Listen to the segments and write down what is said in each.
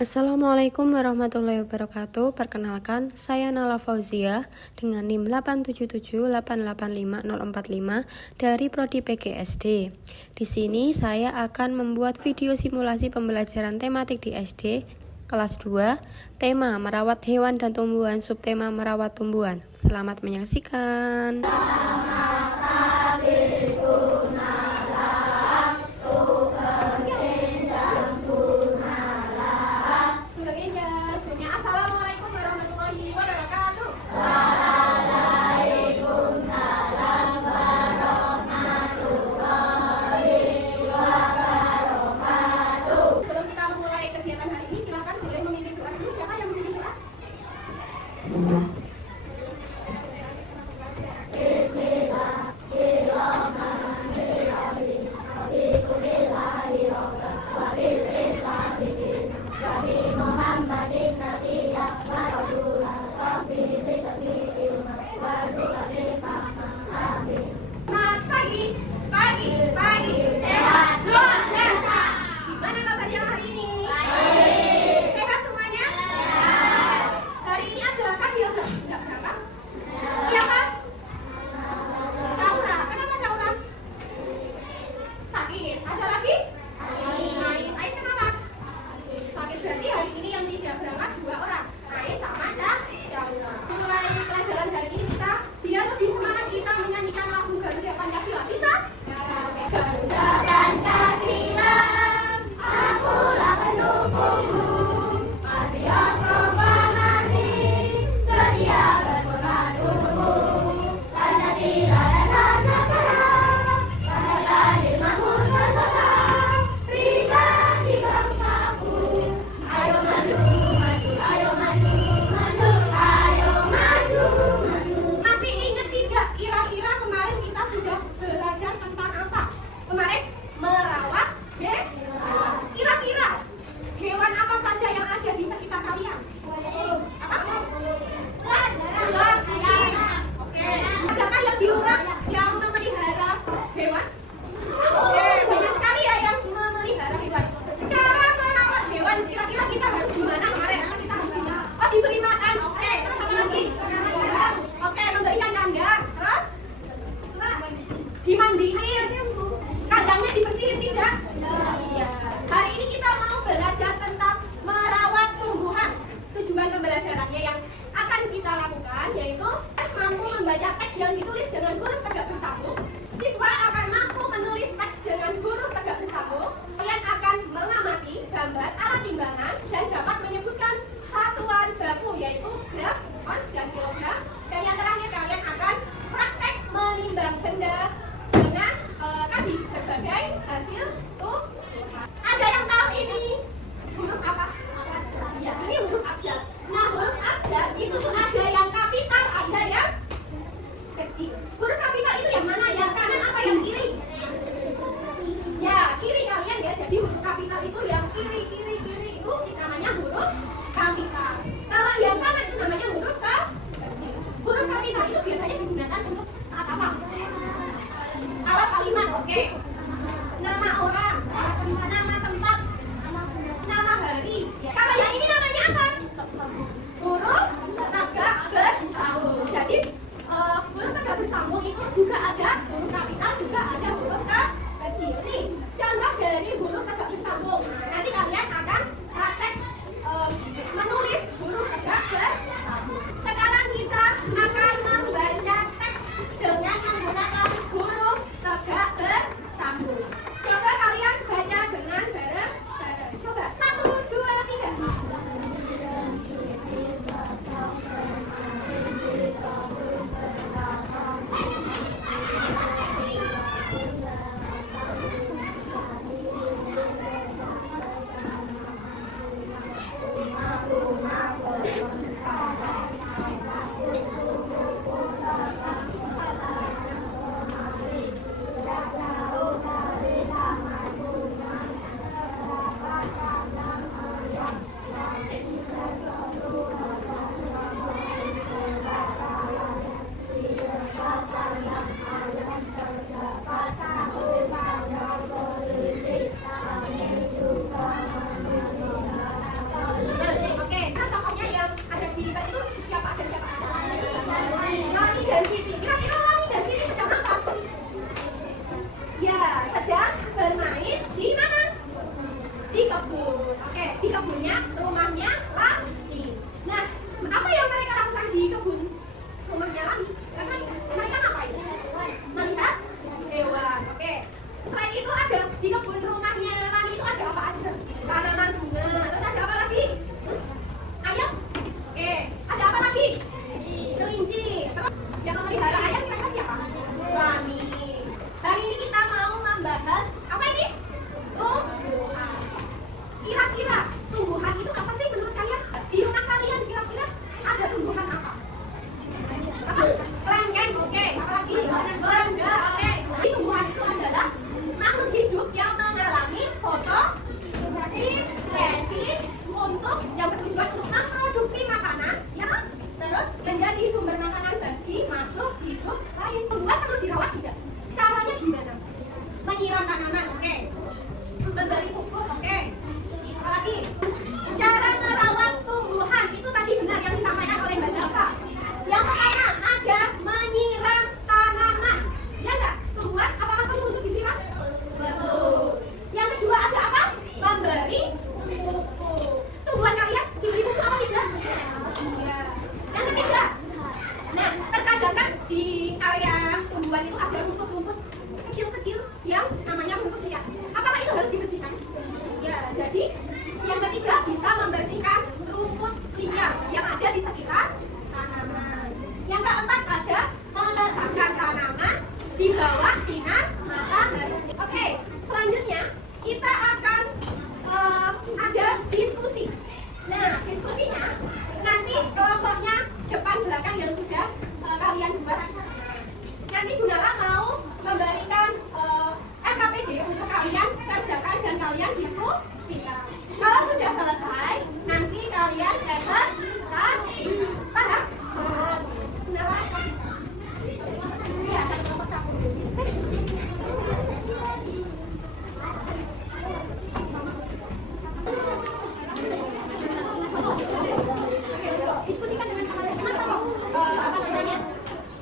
Assalamualaikum warahmatullahi wabarakatuh. Perkenalkan, saya Nala Fauzia dengan NIM 877885045 dari Prodi PGSD. Di sini saya akan membuat video simulasi pembelajaran tematik di SD kelas 2, tema merawat hewan dan tumbuhan, subtema merawat tumbuhan. Selamat menyaksikan. kebunnya, rumahnya Lani. Nah, apa yang mereka lakukan di kebun rumahnya Lani? Karena mereka ngapain? Melihat hewan. Oke. Selain itu ada di kebun rumahnya Lani itu ada apa aja? Tanaman bunga. Terus ada apa lagi? Ayam. Oke. Ada apa lagi? Kelinci. Terus yang memelihara ayam kira-kira siapa? Lani. Hari ini kita mau membahas apa ini? Tumbuhan. Kira-kira tumbuhan itu apa sih menurut kalian? Di rumah kalian kira-kira ada tumbuhan apa? Apa? Kelengkeng, oke. Apa lagi? Belanda, oke. Jadi tumbuhan itu adalah makhluk hidup yang mengalami fotosintesis untuk yang bertujuan untuk memproduksi makanan, ya kan? Terus menjadi sumber makanan bagi makhluk hidup lain. Tumbuhan perlu dirawat tidak? Caranya gimana? Menyiram tanaman, oke. Memberi pupuk, oke. Apalagi cara merawat tumbuhan itu tadi benar yang disampaikan oleh Mbak Zalfa. Yang pertama ada menyiram tanaman, ya enggak? Tumbuhan apakah perlu untuk disiram? Betul. Yang kedua ada apa? Memberi pupuk. Tumbuhan kalian diberi pupuk apa tidak? Iya. Yang ketiga, nah terkadang kan di area tumbuhan itu ada rumput-rumput kecil-kecil yang namanya rumput liar. Apakah itu harus dibersihkan? Ya, jadi yang ketiga bisa membersihkan rumput liar yang ada di sekitar tanaman. Yang keempat ada meletakkan tanaman di bawah sinar matahari. Oke, selanjutnya kita akan ada diskusi. Nah, diskusinya nanti kelompoknya depan belakang yang sudah kalian buat. Nanti Bu Nala mau memberikan LKPD untuk kalian kerjakan dan kalian diskusikan. Kalau sudah selesai, nanti kalian presentasi. Paham? Bu Nala, iya, dari nomor 1. Diskusikan dengan teman-teman kalau apa namanya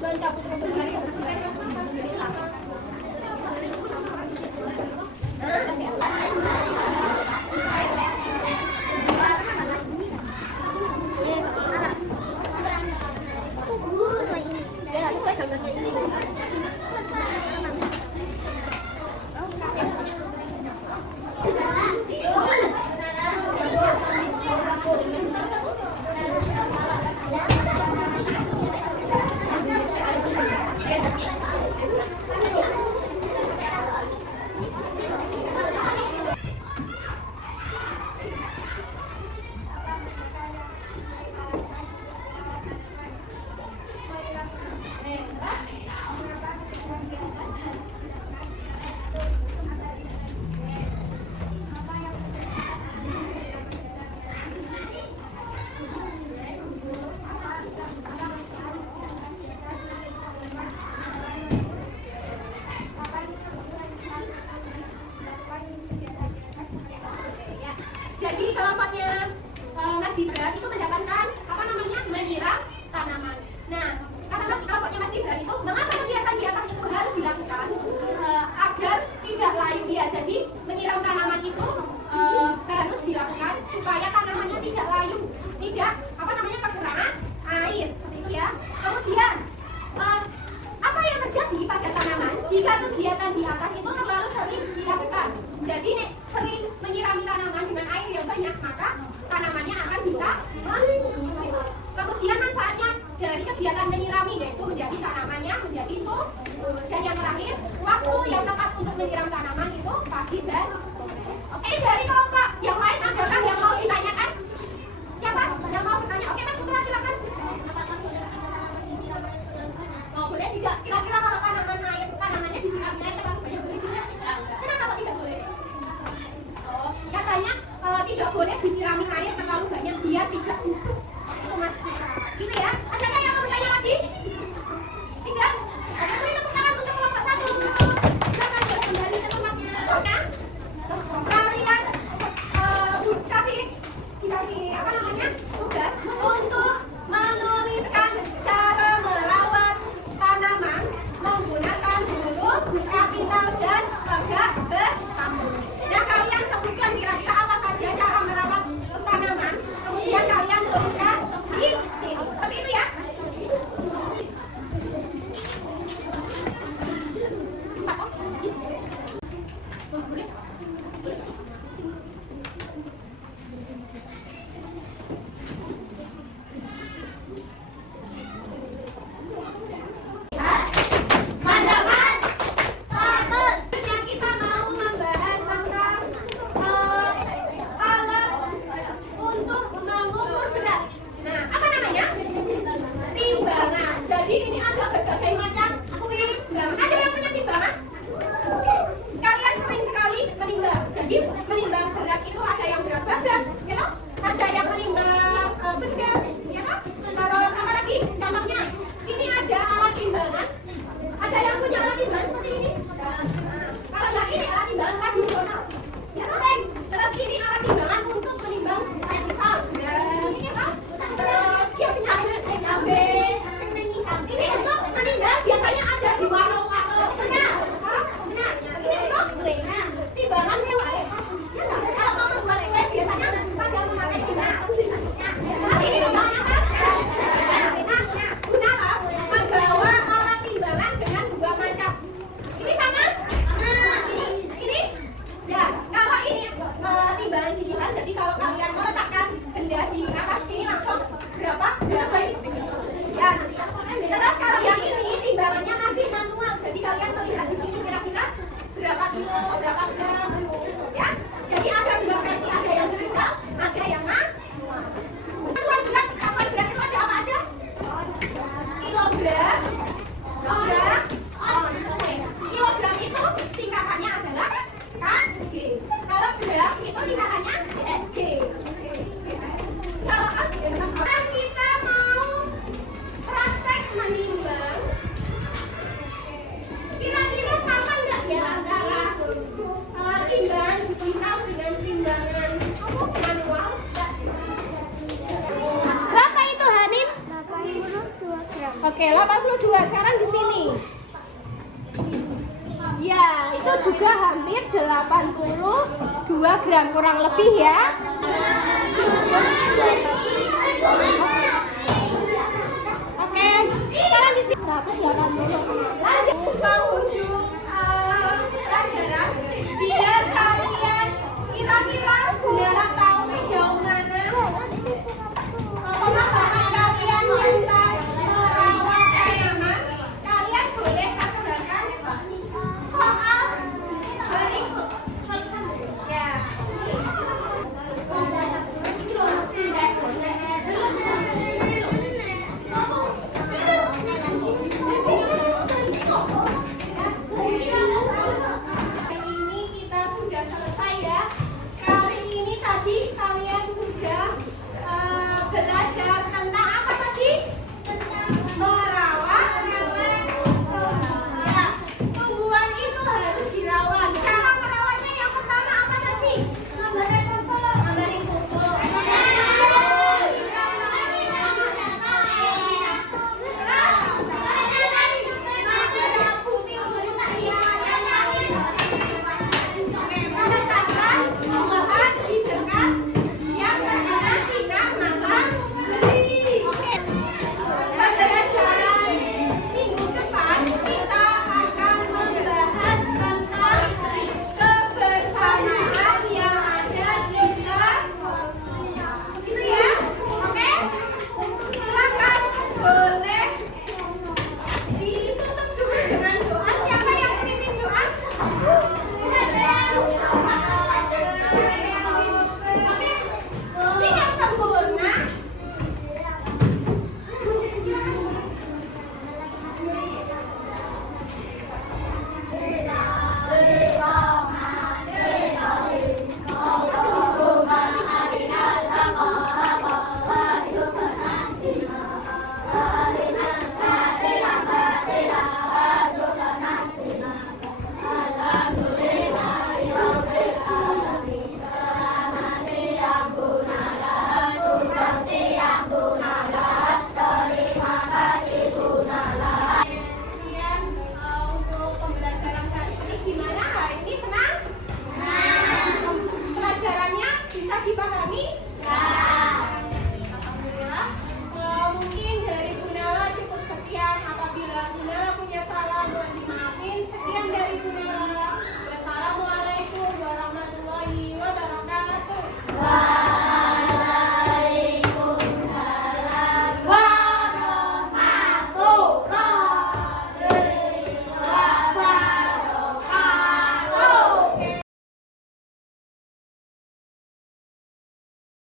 mencabut rumput dari Jadi kelompoknya Mas Gibran itu mendapatkan apa namanya menyiram tanaman. Nah, karena kelompoknya Mas Gibran itu mengapa kegiatan di atas itu harus dilakukan agar tidak layu ya. Jadi menyiram tanaman itu harus dilakukan supaya tanamannya tidak layu, tidak apa namanya kekurangan air seperti itu ya. Kemudian apa yang terjadi pada tanaman jika kegiatan di atas itu terlalu sering dilakukan? Jadi sering menyirami tanaman dengan air yang banyak, maka tanamannya akan bisa membusuk. Kemudian manfaatnya dari kegiatan menyirami yaitu menjadi tanamannya menjadi subur. Dan yang terakhir, waktu yang tepat untuk menyiram tanaman itu pagi dan sore. Oke, dari kelompok yang lain adakah yang mau ditanyakan? Siapa yang mau bertanya? Oke, Mas Putra silakan. Oh, boleh tidak? Kira-kira kalau tanamannya disirami air terlalu banyak boleh tidak? Kenapa kok tidak boleh? Oh, katanya tidak boleh disirami air terlalu banyak biar tidak busuk. Itu Mas Putra. Gitu ya? Adakah yang mau bertanya lagi? Tidak? Oke, beri tepuk tangan untuk kelompok 1. Silakan kembali ke tempatnya. Oke? Kalian dikasih apa namanya? Tugas untuk menuliskan cara merawat tanaman menggunakan huruf kapital dan tegak bersambung. Nah, kalian sebutkan kira-kira apa saja cara merawat juga. Ya kan? Terus apa lagi? Contohnya, ini ada alat timbangan. Ada yang punya alat timbangan seperti ini? Kalau nggak ini alat timbangan tradisional. Ya kan? Terus ini alat timbangan untuk menimbang vertikal. Ini apa? Terus dia punya AB. Ini untuk menimbang biasanya ada di warung-warung. Benar. Ini untuk timbangan hewan. Ya nggak? Kalau mau membuat kue biasanya pada memakai timbangan. Terus ini timbangan apa? Guna lah membawa alat timbangan dengan dua macam. Ini sama? Ini? Ya, kalau ini timbangan digital, jadi kalau kalian meletakkan benda di atas sini langsung berapa? Ya, terus kalau yang ini timbangannya masih manual, jadi kalian melihat di sini kira-kira berapa kilo, berapa gram, ya. Jadi ada dua versi, ada yang digital, ada yang manual. Alat berat, kapal berat itu ada apa aja? Kilogram, kilogram itu singkatannya adalah kg. Kalau gram itu singkatannya g. Kalau kita mau praktek menimbang, kira-kira sama nggak ya antara timbangan digital dengan timbangan manual? Berapa itu Hanin? 82 gram. Oke, 82 sekarang di sini. Ya, itu juga hampir 82 gram kurang lebih ya.